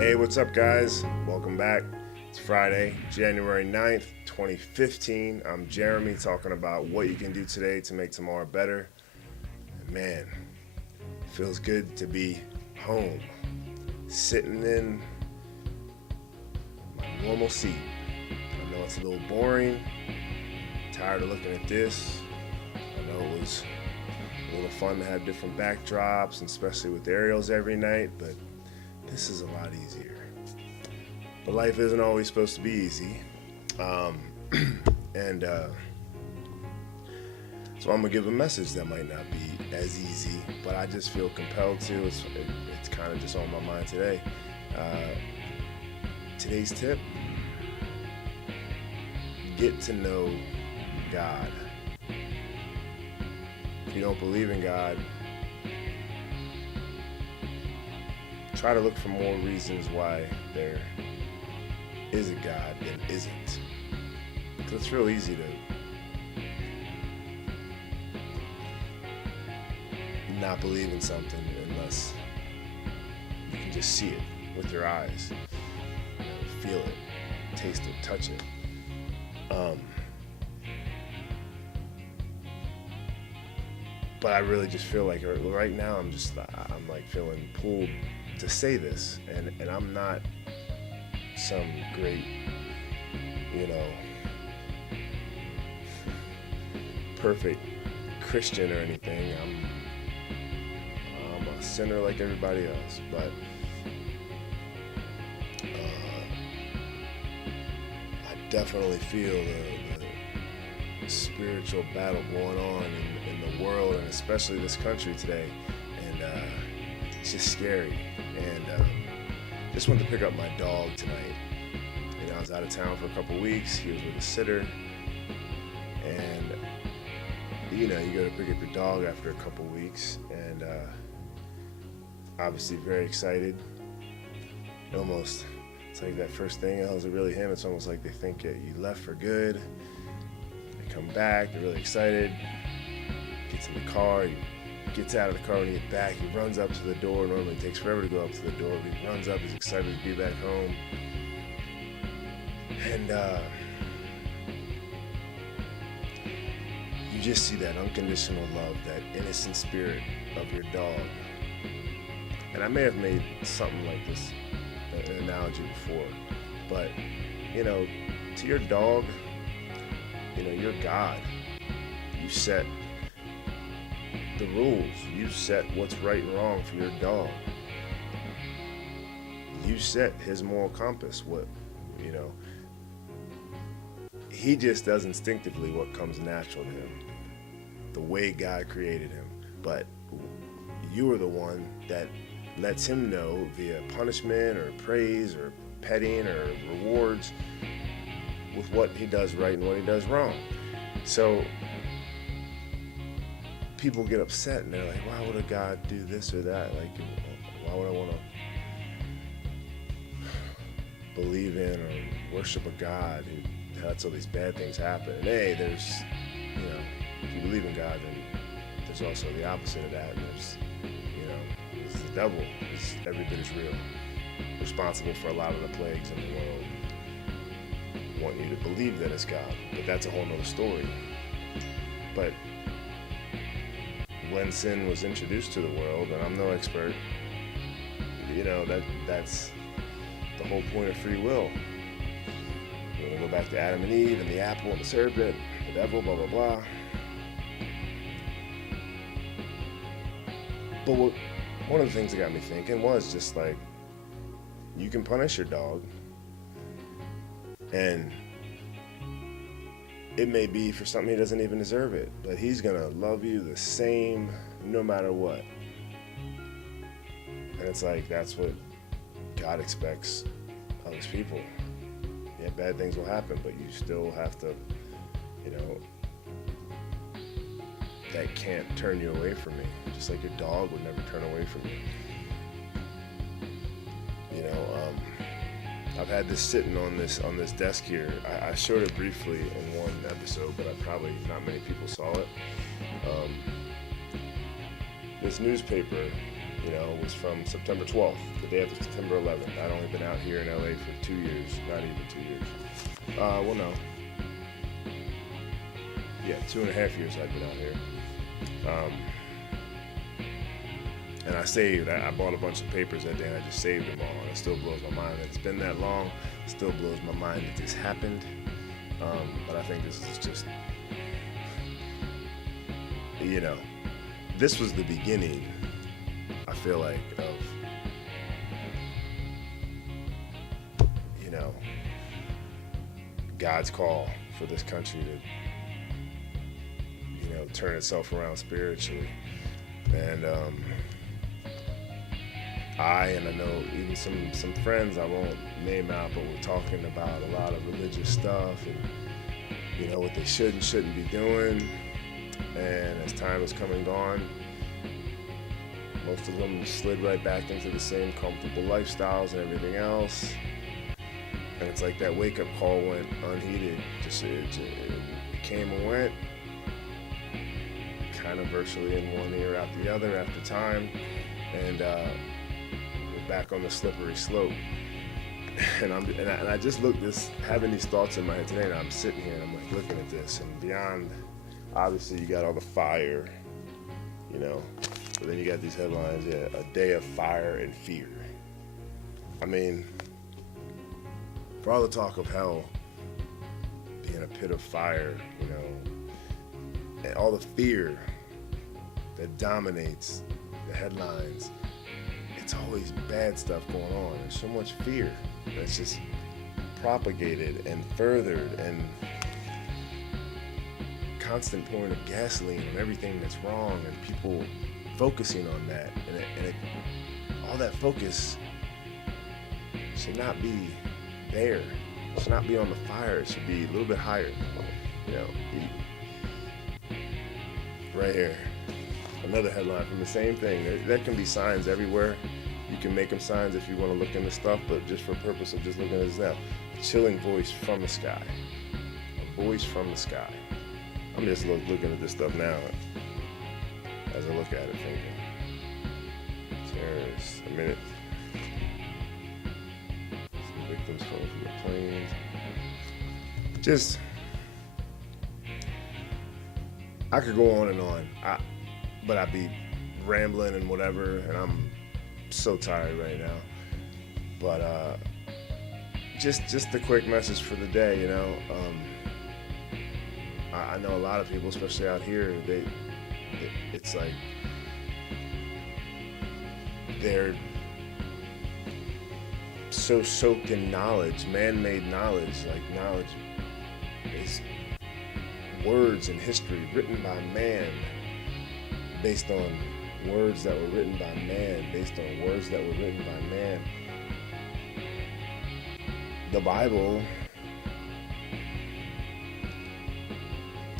Hey, what's up, guys? Welcome back. It's Friday, January 9th, 2015. I'm Jeremy talking about what you can do today to make tomorrow better. And man, it feels good to be home, sitting in my normal seat. I know it's a little boring, tired of looking at this. I know it was a little fun to have different backdrops, and especially with aerials every night, but this is a lot easier. But life isn't always supposed to be easy. And so I'm going to give a message that might not be as easy, but I just feel compelled to. It's kind of just on my mind today. Today's tip: get to know God. If you don't believe in God, try to look for more reasons why there is a God than isn't. Because it's real easy to not believe in something unless you can just see it with your eyes, feel it, taste it, touch it. But I really just feel like right now I'm like feeling pulled to say this, and I'm not some great, perfect Christian or anything. I'm a sinner like everybody else, but I definitely feel the spiritual battle going on in the world, and especially this country today, and it's just scary. And just went to pick up my dog tonight. I was out of town for a couple weeks. He was with a sitter, and you go to pick up your dog after a couple weeks, and obviously very excited. It's like that first thing. Oh, is it really him? It's almost like they think you left for good. They come back. They're really excited. Gets in the car. He gets out of the car. When he gets back, he runs up to the door. Normally it takes forever to go up to the door, but he runs up. He's excited to be back home. And you just see that unconditional love, that innocent spirit of your dog. And I may have made something like this, an analogy before, but to your dog, you're God. You set the rules. You set what's right and wrong for your dog. You set his moral compass. He just does instinctively what comes natural to him, the way God created him. But you are the one that lets him know via punishment or praise or petting or rewards with what he does right and what he does wrong. So people get upset and they're like, why would a God do this or that? Like, why would I want to believe in or worship a God who lets all these bad things happen? And hey, there's, if you believe in God, then there's also the opposite of that. And there's the devil is every bit as real, responsible for a lot of the plagues in the world. Want you to believe that it's God, but that's a whole nother story. But when sin was introduced to the world, and I'm no expert, that's the whole point of free will. We're going to go back to Adam and Eve and the apple and the serpent, the devil, blah, blah, blah. But one of the things that got me thinking was just like, you can punish your dog, and it may be for something he doesn't even deserve it, but he's going to love you the same no matter what. And it's like, that's what God expects of his people. Yeah, bad things will happen, but you still have to, that can't turn you away from me. Just like your dog would never turn away from you. I've had this sitting on this desk here. I showed it briefly in one episode, but not many people saw it. This newspaper was from September 12th, the day after September 11th. I'd only been out here in LA for 2 years, not even 2 years. Well, no. Yeah, 2.5 years I'd been out here. And I saved. I bought a bunch of papers that day, and I just saved them all. And it still blows my mind that it's been that long. It still blows my mind that this happened. But I think this is just, this was the beginning, I feel like, of, God's call for this country to, turn itself around spiritually. And I know even some friends I won't name out, but we're talking about a lot of religious stuff and, what they should and shouldn't be doing. And as time has come and gone, most of them slid right back into the same comfortable lifestyles and everything else. And it's like that wake-up call went unheeded. It came and went, kind of virtually in one ear out the other after time. And we're back on the slippery slope. And I just having these thoughts in my head today, and I'm sitting here and I'm like looking at this, and beyond, obviously you got all the fire, but then you got these headlines, a day of fire and fear. I mean, for all the talk of hell being a pit of fire, and all the fear that dominates the headlines, it's always bad stuff going on. There's so much fear that's just propagated and furthered, and constant pouring of gasoline on everything that's wrong, and people focusing on that, and all that focus should not be there. It should not be on the fire. It should be a little bit higher. Right here, another headline from the same thing. There can be signs everywhere. You can make them signs if you want to look into stuff, but just for purpose of just looking at this now, a chilling voice from the sky. A voice from the sky. I'm just looking at this stuff now as I look at it, thinking, terrorists, a minute. Some victims falling from the planes. Just, I could go on and on, but I'd be rambling and whatever, and I'm so tired right now. But just a quick message for the day, I know a lot of people, especially out here, it's like they're so soaked in knowledge, man-made knowledge. Like, knowledge is words in history written by man, based on words that were written by man, based on words that were written by man. The Bible,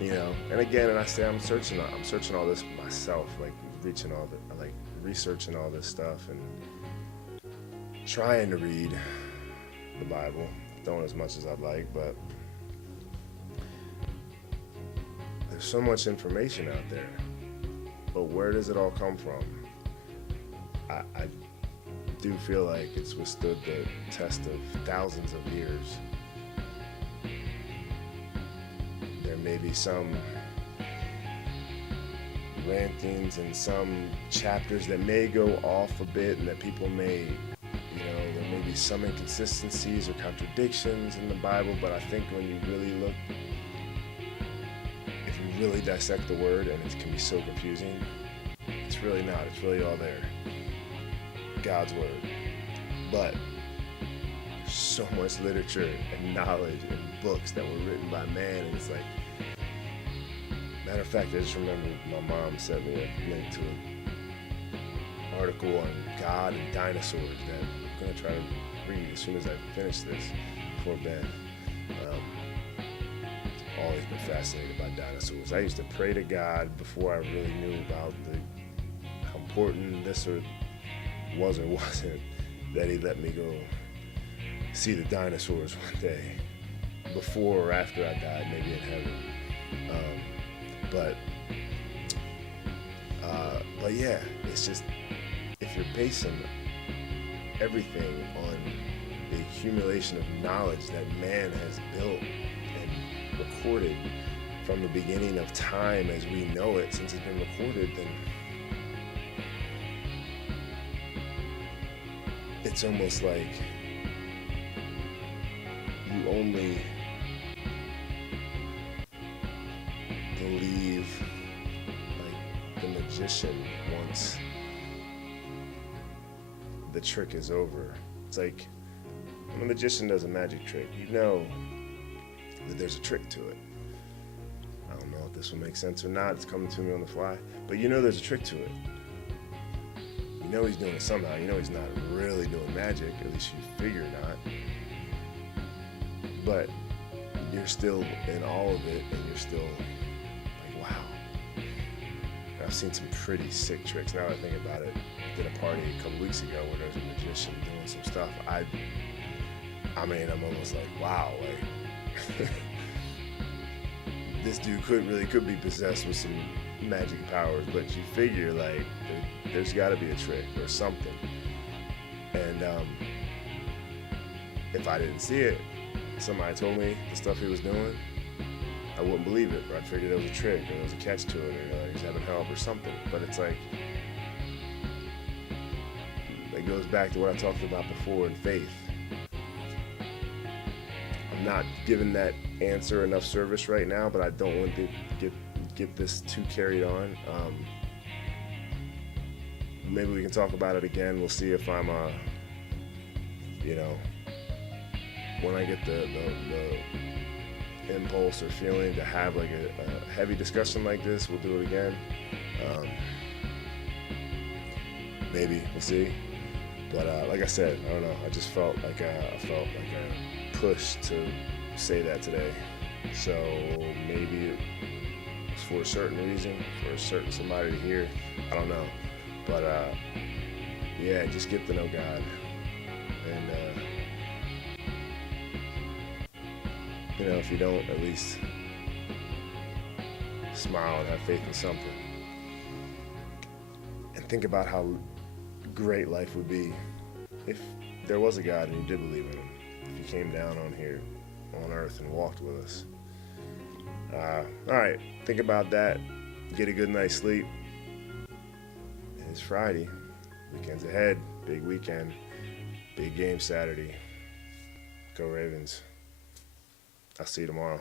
and again, and I say I'm searching all this myself, like researching all this stuff and trying to read the Bible. Don't as much as I'd like, but there's so much information out there. But where does it all come from? I do feel like it's withstood the test of thousands of years. There may be some rantings and some chapters that may go off a bit, and that people may, there may be some inconsistencies or contradictions in the Bible, but I think when you really look, if you really dissect the word, and it can be so confusing, it's really not. It's really all there. God's word. But so much literature and knowledge and books that were written by man, and it's like, matter of fact, I just remember my mom sent me a link to an article on God and dinosaurs that I'm going to try to read as soon as I finish this before bed. Always been fascinated by dinosaurs. I used to pray to God before I really knew about how important this was or wasn't, that he let me go see the dinosaurs one day, before or after I died, maybe in heaven. But yeah, it's just, if you're basing everything on the accumulation of knowledge that man has built and recorded from the beginning of time as we know it, since it's been recorded, then it's almost like you only believe like the magician once the trick is over. It's like when a magician does a magic trick, you know that there's a trick to it. I don't know if this will make sense or not. It's coming to me on the fly. But you know there's a trick to it. You know he's doing it somehow. You know he's not really doing magic. At least you figure not. But you're still in all of it, and you're still like, wow. And I've seen some pretty sick tricks. Now that I think about it, I did a party a couple weeks ago where there was a magician doing some stuff. I mean, I'm almost like, wow, like this dude could be possessed with some magic powers, but you figure like there's got to be a trick or something. And if I didn't see it, somebody told me the stuff he was doing, I wouldn't believe it. Or I'd figure there was a trick or there was a catch to it, or he's having help or something. But it's like, it goes back to what I talked about before in faith. I'm not giving that answer enough service right now, but I don't want to get this too carried on. Maybe we can talk about it again. We'll see if I'm, when I get the impulse or feeling to have like a heavy discussion like this, we'll do it again. Maybe, we'll see. But like I said, I don't know. I just felt like a push to say that today. So maybe it was for a certain reason, for a certain somebody to hear. I don't know. But yeah, just get to know God. And if you don't, at least smile and have faith in something. And think about how great life would be if there was a God and you did believe in him. If he came down on here, on earth, and walked with us. All right, think about that. Get a good night's sleep. It's Friday. Weekend's ahead. Big weekend. Big game Saturday. Go Ravens. I'll see you tomorrow.